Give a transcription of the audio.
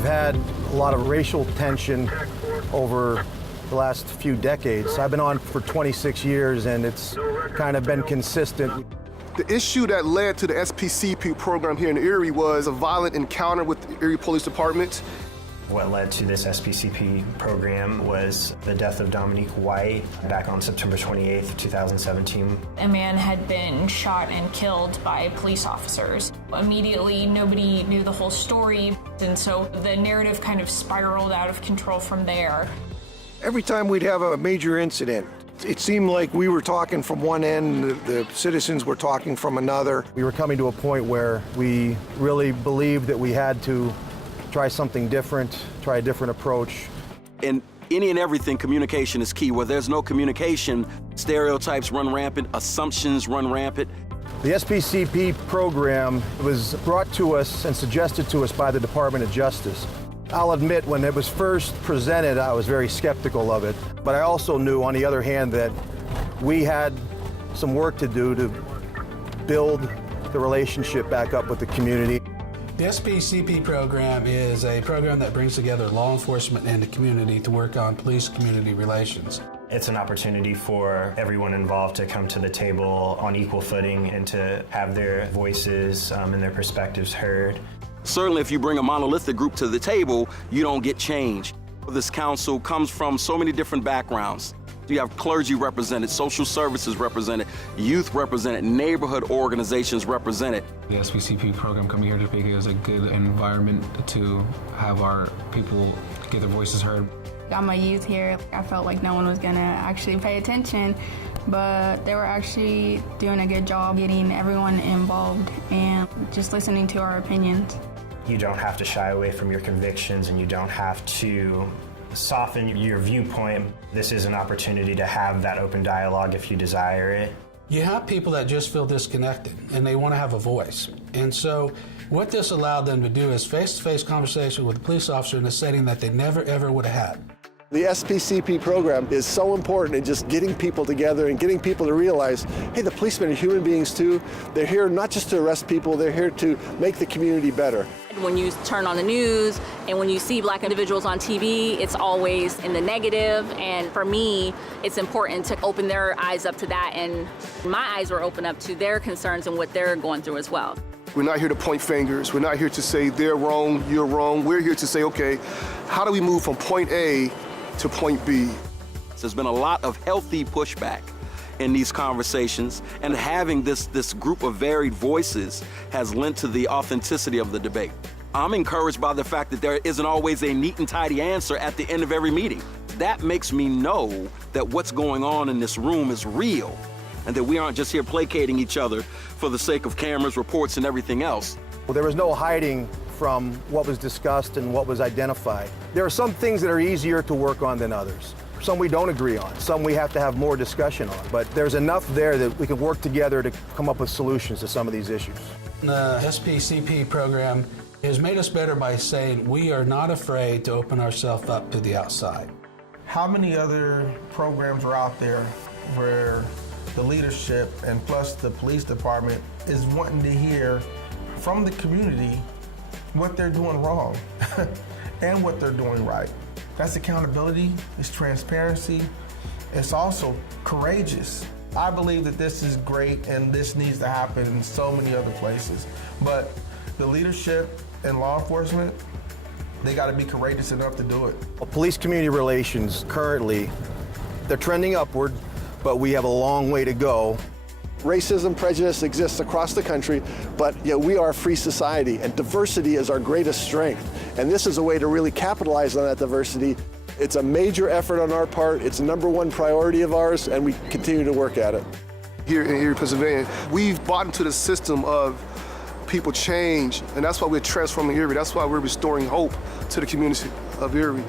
We've had a lot of racial tension over the last few decades. I've been on for 26 years and it's kind of been consistent. The issue that led to the SPCP program here in Erie was a violent encounter with the Erie Police Department. What led to this SPCP program was the death of Dominique White back on September 28th, 2017. A man had been shot and killed by police officers. Immediately, nobody knew the whole story, and so the narrative kind of spiraled out of control from there. Every time we'd have a major incident, it seemed like we were talking from one end, the citizens were talking from another. We were coming to a point where we really believed that we had to try something different, try a different approach. In any and everything, communication is key. Where there's no communication, stereotypes run rampant, assumptions run rampant. The SPCP program was brought to us and suggested to us by the Department of Justice. I'll admit, when it was first presented, I was very skeptical of it, but I also knew, on the other hand, that we had some work to do to build the relationship back up with the community. The SPCP program is a program that brings together law enforcement and the community to work on police-community relations. It's an opportunity for everyone involved to come to the table on equal footing and to have their voices and their perspectives heard. Certainly, if you bring a monolithic group to the table, you don't get change. This council comes from so many different backgrounds. You have clergy represented, social services represented, youth represented, neighborhood organizations represented. The SPCP program coming here to Topeka is a good environment to have our people get their voices heard. Got my youth here. I felt like no one was gonna actually pay attention, but they were actually doing a good job getting everyone involved and just listening to our opinions. You don't have to shy away from your convictions and you don't have to soften your viewpoint. This is an opportunity to have that open dialogue if you desire it. You have people that just feel disconnected and they want to have a voice. And so what this allowed them to do is face-to-face conversation with a police officer in a setting that they never ever would have had. The SPCP program is so important in just getting people together and getting people to realize, hey, the policemen are human beings too. They're here not just to arrest people, they're here to make the community better. When you turn on the news and when you see black individuals on TV, it's always in the negative. And for me, it's important to open their eyes up to that. And my eyes were opened up to their concerns and what they're going through as well. We're not here to point fingers. We're not here to say they're wrong, you're wrong. We're here to say, okay, how do we move from point A to point B? There's been a lot of healthy pushback in these conversations, and having this group of varied voices has lent to the authenticity of the debate. I'm encouraged by the fact that there isn't always a neat and tidy answer at the end of every meeting. That makes me know that what's going on in this room is real, and that we aren't just here placating each other for the sake of cameras, reports, and everything else. Well, there was no hiding from what was discussed and what was identified. There are some things that are easier to work on than others. Some we don't agree on, some we have to have more discussion on, but there's enough there that we can work together to come up with solutions to some of these issues. The SPCP program has made us better by saying we are not afraid to open ourselves up to the outside. How many other programs are out there where the leadership and plus the police department is wanting to hear from the community what they're doing wrong and what they're doing right? That's accountability, it's transparency, it's also courageous. I believe that this is great and this needs to happen in so many other places. But the leadership and law enforcement, they gotta be courageous enough to do it. Well, police community relations currently, they're trending upward, but we have a long way to go. Racism, prejudice exists across the country, but we are a free society, and diversity is our greatest strength. And this is a way to really capitalize on that diversity. It's a major effort on our part. It's a #1 priority of ours, and we continue to work at it. Here in Erie, Pennsylvania, we've bought into the system of people change, and that's why we're transforming Erie. That's why we're restoring hope to the community of Erie.